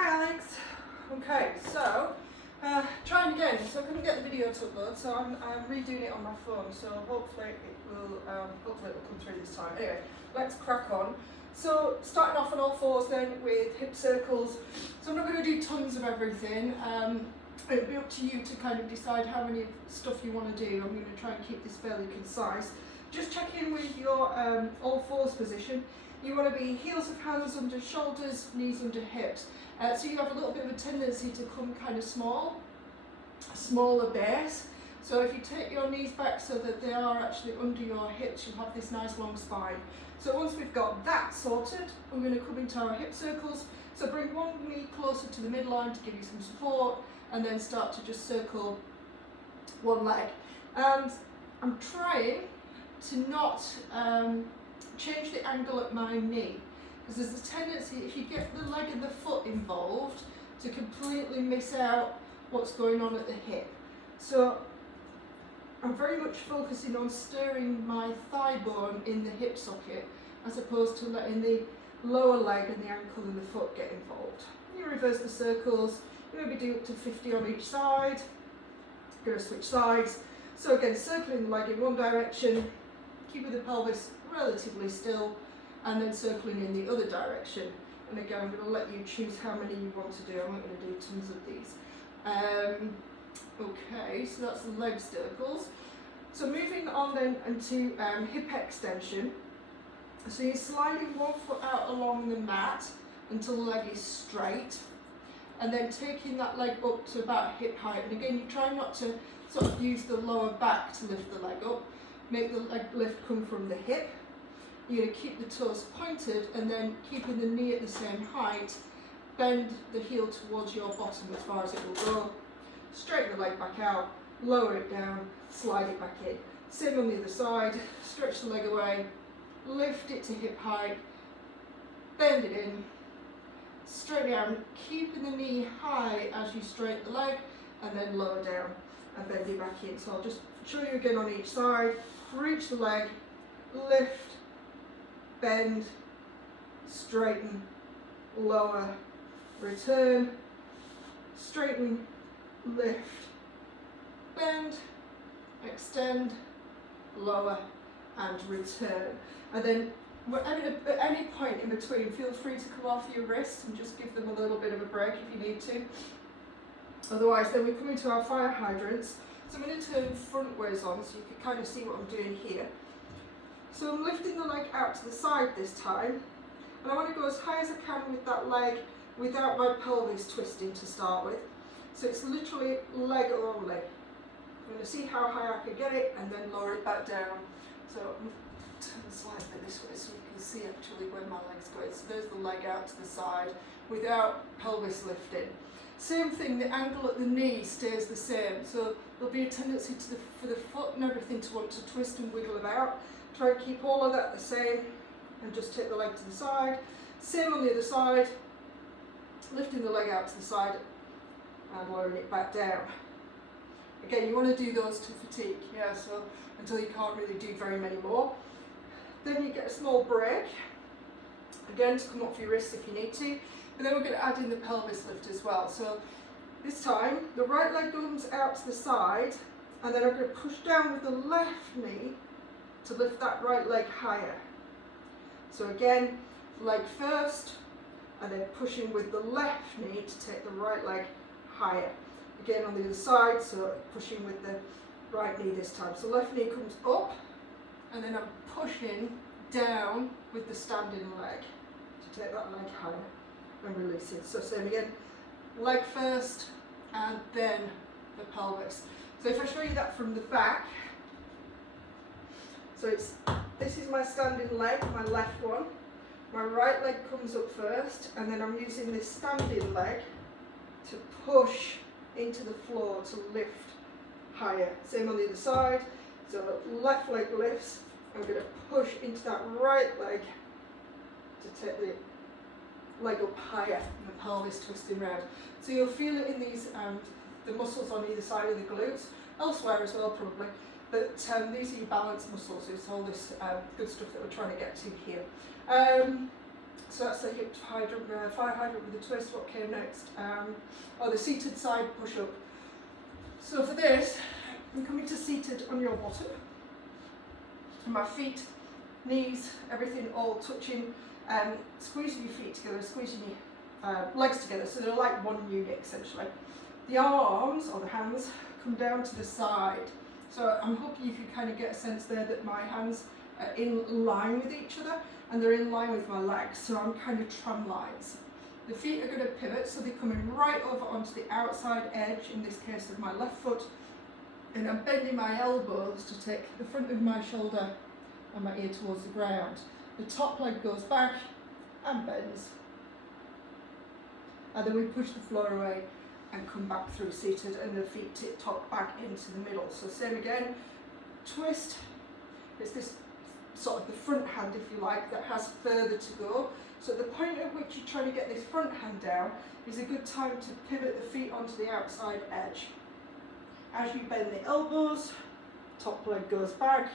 Hi Alex. Okay, so trying again. So I couldn't get the video to upload, so I'm redoing it on my phone. So hopefully it will come through this time. Anyway, let's crack on. So starting off on all fours then with hip circles. So I'm not going to do tons of everything. It'll be up to you to kind of decide how many stuff you want to do. I'm going to try and keep this fairly concise. Just check in with your all fours position. You want to be heels of hands under shoulders, knees under hips. So you have a little bit of a tendency to come kind of small, a smaller base. So if you take your knees back so that they are actually under your hips, you'll have this nice long spine. So once we've got that sorted, we're going to come into our hip circles. So bring one knee closer to the midline to give you some support, and then start to just circle one leg. And I'm trying to not change the angle at my knee, because there's a tendency, if you get the leg and the foot involved, to completely miss out what's going on at the hip. So I'm very much focusing on stirring my thigh bone in the hip socket, as opposed to letting the lower leg and the ankle and the foot get involved. You reverse the circles, you maybe do up to 50 on each side. Going to switch sides. So again, circling the leg in one direction, keeping the pelvis relatively still, and then circling in the other direction. And again, I'm going to let you choose how many you want to do. I'm not going to do tons of these. Okay, so that's the leg circles. So moving on then into hip extension. So you're sliding one foot out along the mat until the leg is straight, and then taking that leg up to about hip height. And again, you try not to sort of use the lower back to lift the leg up. Make the leg lift come from the hip. You're going to keep the toes pointed, and then keeping the knee at the same height, bend the heel towards your bottom as far as it will go. Straighten the leg back out, lower it down, slide it back in. Same on the other side, stretch the leg away, lift it to hip height, bend it in, straighten it out, keeping the knee high as you straighten the leg, and then lower down and bend it back in. So I'll just show you again on each side. Reach the leg, lift, bend, straighten, lower, return, straighten, lift, bend, extend, lower, and return. And then at any point in between, feel free to come off your wrists and just give them a little bit of a break if you need to. Otherwise, then we come into our fire hydrants. So I'm going to turn front ways on so you can kind of see what I'm doing here. So I'm lifting the leg out to the side this time, and I want to go as high as I can with that leg without my pelvis twisting to start with. So it's literally leg only. I'm going to see how high I can get it and then lower it back down. So I'm turn the slide a bit this way so you can see actually where my leg's going. So there's the leg out to the side without pelvis lifting. Same thing, the angle at the knee stays the same. So there'll be a tendency for the foot and everything to want to twist and wiggle about. Try and keep all of that the same and just take the leg to the side. Same on the other side, lifting the leg out to the side and lowering it back down. Again, you want to do those to fatigue, yeah, so until you can't really do very many more. Then you get a small break, again to come off your wrists if you need to, but then we're going to add in the pelvis lift as well. So this time, the right leg comes out to the side, and then I'm going to push down with the left knee to lift that right leg higher. So again, leg first, and then pushing with the left knee to take the right leg higher. Again on the other side, so pushing with the right knee this time. So left knee comes up, and then I'm pushing down with the standing leg to take that leg higher and release it. So same again, leg first, and then the pelvis. So if I show you that from the back, so this is my standing leg, my left one. My right leg comes up first, and then I'm using this standing leg to push into the floor to lift higher. Same on the other side. So left leg lifts. I'm going to push into that right leg to take the leg up higher, and the pelvis twisting round. So you'll feel it in these the muscles on either side of the glutes, elsewhere as well probably. But these are your balance muscles. It's all this good stuff that we're trying to get to here. So that's the hip hydrant, fire hydrant with the twist. What came next? The seated side push-up. So for this, I'm coming to seated on your bottom. And my feet, knees, everything all touching. Squeezing your feet together, squeezing your legs together, so they're like one unit essentially. The arms, or the hands, come down to the side. So I'm hoping you can kind of get a sense there that my hands are in line with each other and they're in line with my legs, so I'm kind of tram lines. The feet are going to pivot, so they're coming right over onto the outside edge, in this case of my left foot, and I'm bending my elbows to take the front of my shoulder and my ear towards the ground. The top leg goes back and bends. And then we push the floor away and come back through seated, and the feet tip-tock back into the middle. So same again, twist. It's this sort of the front hand, if you like, that has further to go. So at the point at which you're trying to get this front hand down is a good time to pivot the feet onto the outside edge. As you bend the elbows, top leg goes back,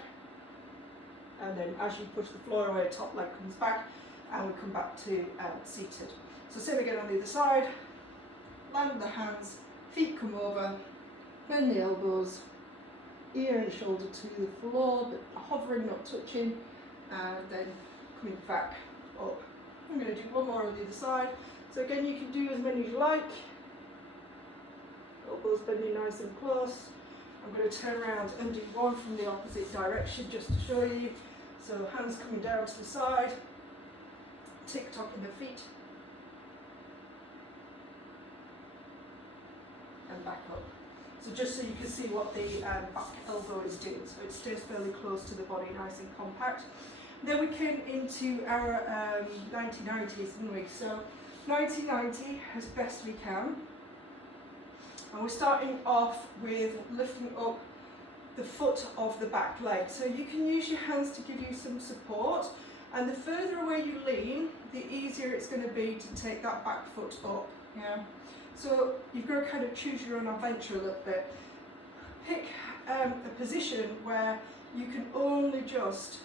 and then as you push the floor away, top leg comes back, and we come back to seated. So same again on the other side, land the hands, feet come over, bend the elbows, ear and shoulder to the floor, but hovering, not touching, and then coming back up. I'm going to do one more on the other side. So again, you can do as many as you like. Elbows bending nice and close. I'm going to turn around and do one from the opposite direction just to show you. So hands coming down to the side, tick-tocking the feet, and back up. So just so you can see what the back elbow is doing. So it stays fairly close to the body, nice and compact. Then we came into our 90-90s, didn't we? So 90-90 as best we can. And we're starting off with lifting up the foot of the back leg. So you can use your hands to give you some support, and the further away you lean, the easier it's going to be to take that back foot up. Yeah. So you've got to kind of choose your own adventure a little bit. Pick a position where you can only just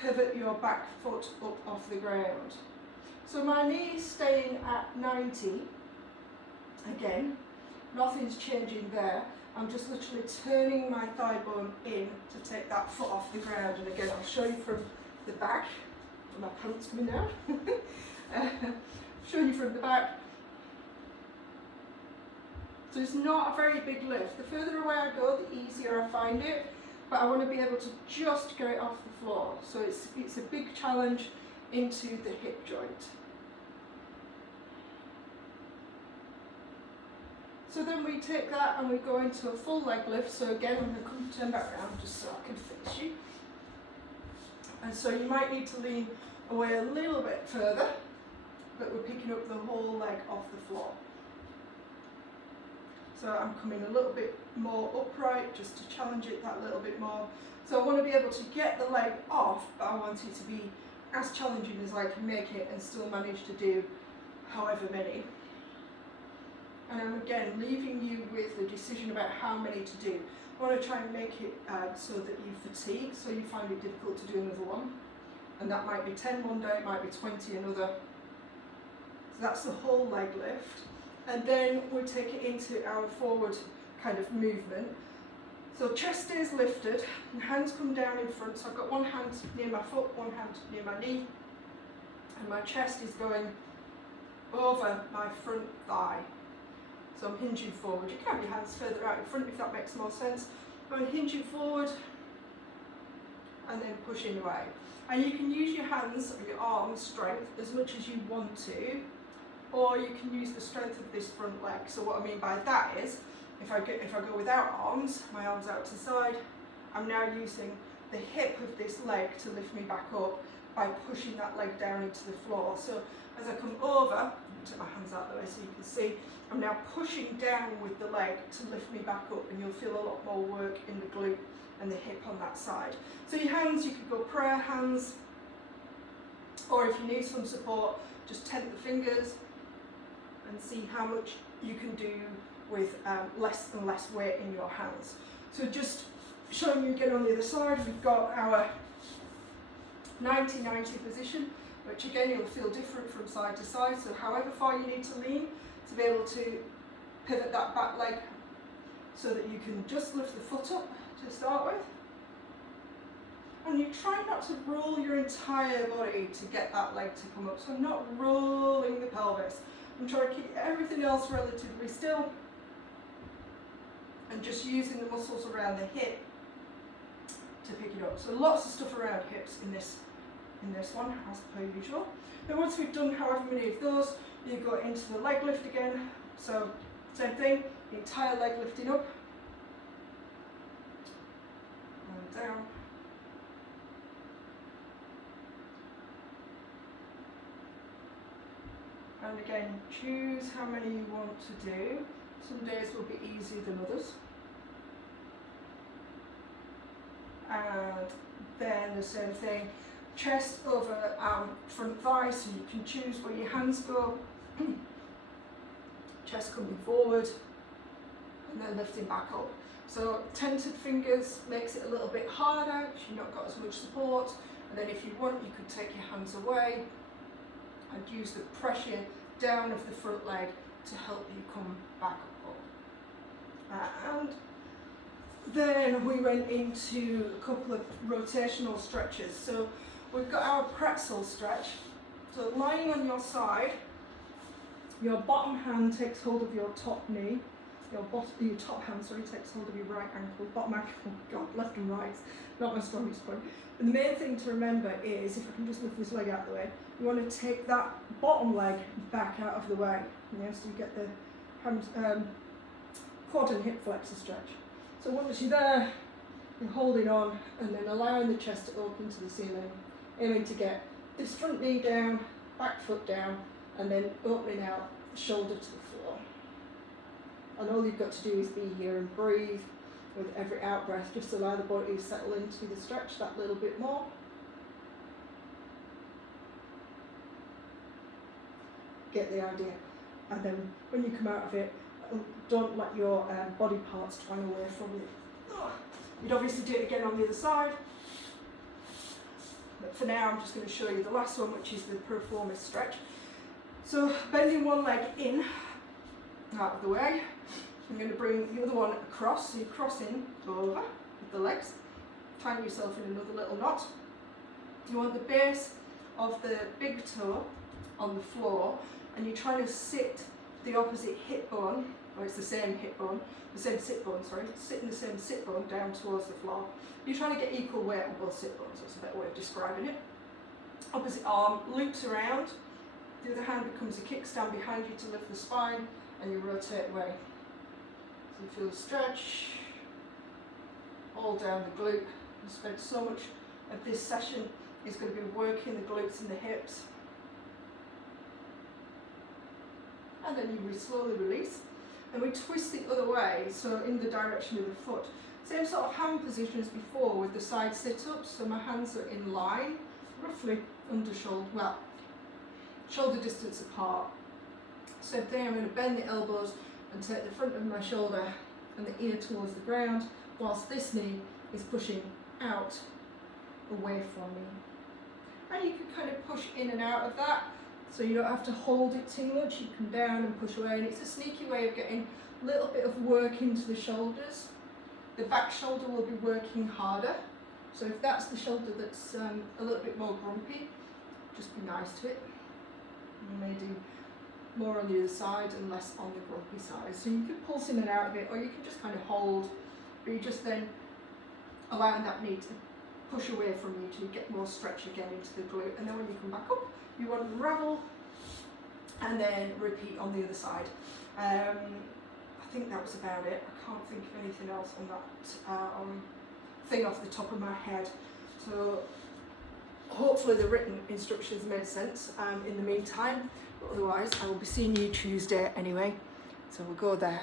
pivot your back foot up off the ground. So my knee's staying at 90. Again, nothing's changing there. I'm just literally turning my thigh bone in to take that foot off the ground. And again, I'll show you from the back. My pants coming down. Show you from the back. So it's not a very big lift. The further away I go, the easier I find it. But I want to be able to just get it off the floor. So it's a big challenge into the hip joint. So then we take that and we go into a full leg lift. So again, I'm going to turn back around just so I can face you. And so you might need to lean away a little bit further, but we're picking up the whole leg off the floor. So I'm coming a little bit more upright just to challenge it that little bit more. So I want to be able to get the leg off, but I want it to be as challenging as I can make it and still manage to do however many. And I'm again leaving you with the decision about how many to do. I want to try and make it so that you fatigue, so you find it difficult to do another one. And that might be 10 one day, it might be 20 another. So that's the whole leg lift. And then we take it into our forward kind of movement. So chest stays lifted, and hands come down in front. So I've got one hand near my foot, one hand near my knee, and my chest is going over my front thigh. So I'm hinging forward. You can have your hands further out in front if that makes more sense. I'm hinging forward and then pushing away. And you can use your hands or your arms strength as much as you want to, or you can use the strength of this front leg. So what I mean by that is, if I go without arms, my arms out to the side, I'm now using the hip of this leg to lift me back up by pushing that leg down into the floor. So as I come over, take my hands out of the way so you can see, I'm now pushing down with the leg to lift me back up, and you'll feel a lot more work in the glute and the hip on that side. So your hands, you could go prayer hands, or if you need some support, just tent the fingers and see how much you can do with less and less weight in your hands. So just showing you again on the other side, we've got our 90-90 position. which again you'll feel different from side to side, so however far you need to lean to be able to pivot that back leg so that you can just lift the foot up to start with. And you try not to roll your entire body to get that leg to come up, so I'm not rolling the pelvis. I'm trying to keep everything else relatively still and just using the muscles around the hip to pick it up. So lots of stuff around hips in this one, as per usual. Then once we've done however many of those, you go into the leg lift again. So same thing, the entire leg lifting up and down. And again, choose how many you want to do. Some days will be easier than others. And then the same thing, chest over front thigh, so you can choose where your hands go. Chest coming forward and then lifting back up. So tented fingers makes it a little bit harder because you've not got as much support. And then if you want, you could take your hands away and use the pressure down of the front leg to help you come back up. And then we went into a couple of rotational stretches. So we've got our pretzel stretch. So lying on your side, your bottom hand takes hold of your top knee, your top hand, takes hold of your right ankle, bottom ankle, oh God, left and right, not my strongest point. And the main thing to remember is, if I can just lift this leg out of the way, you want to take that bottom leg back out of the way, so you get the quad and hip flexor stretch. So once you're there, you're holding on and then allowing the chest to open to the ceiling, aiming to get this front knee down, back foot down, and then opening out the shoulder to the floor. And all you've got to do is be here and breathe with every out breath. Just allow the body to settle into the stretch that little bit more. Get the idea. And then when you come out of it, don't let your body parts twang away from you. You'd obviously do it again on the other side. But for now, I'm just going to show you the last one, which is the piriformis stretch. So bending one leg in, out of the way. I'm going to bring the other one across, so you cross in over with the legs, tying yourself in another little knot. You want the base of the big toe on the floor, and you're trying to sit the opposite hip bone, or it's the same hip bone, the same sit bone, sorry, sitting the same sit bone down towards the floor. You're trying to get equal weight on both sit bones, that's a better way of describing it. Opposite arm loops around, the other hand becomes a kickstand behind you to lift the spine, and you rotate away. So you feel the stretch, all down the glute. You spent so much of this session is going to be working the glutes and the hips. And then you slowly release. And we twist the other way, so in the direction of the foot. Same sort of hand position as before with the side sit-ups, so my hands are in line, roughly under shoulder, well, shoulder distance apart. Same thing, I'm going to bend the elbows and take the front of my shoulder and the ear towards the ground, whilst this knee is pushing out away from me. And you can kind of push in and out of that, so you don't have to hold it too much. You come down and push away, and it's a sneaky way of getting a little bit of work into the shoulders. The back shoulder will be working harder, so if that's the shoulder that's a little bit more grumpy, just be nice to it. You may do more on the other side and less on the grumpy side. So you can pulse in and out of it, or you can just kind of hold, but you're just then allowing that knee to push away from you to get more stretch again into the glute. And then when you come back up, you want to unravel and then repeat on the other side. I think that was about it. I can't think of anything else on that thing off the top of my head. So hopefully the written instructions made sense in the meantime, but otherwise I will be seeing you Tuesday anyway, so we'll go there.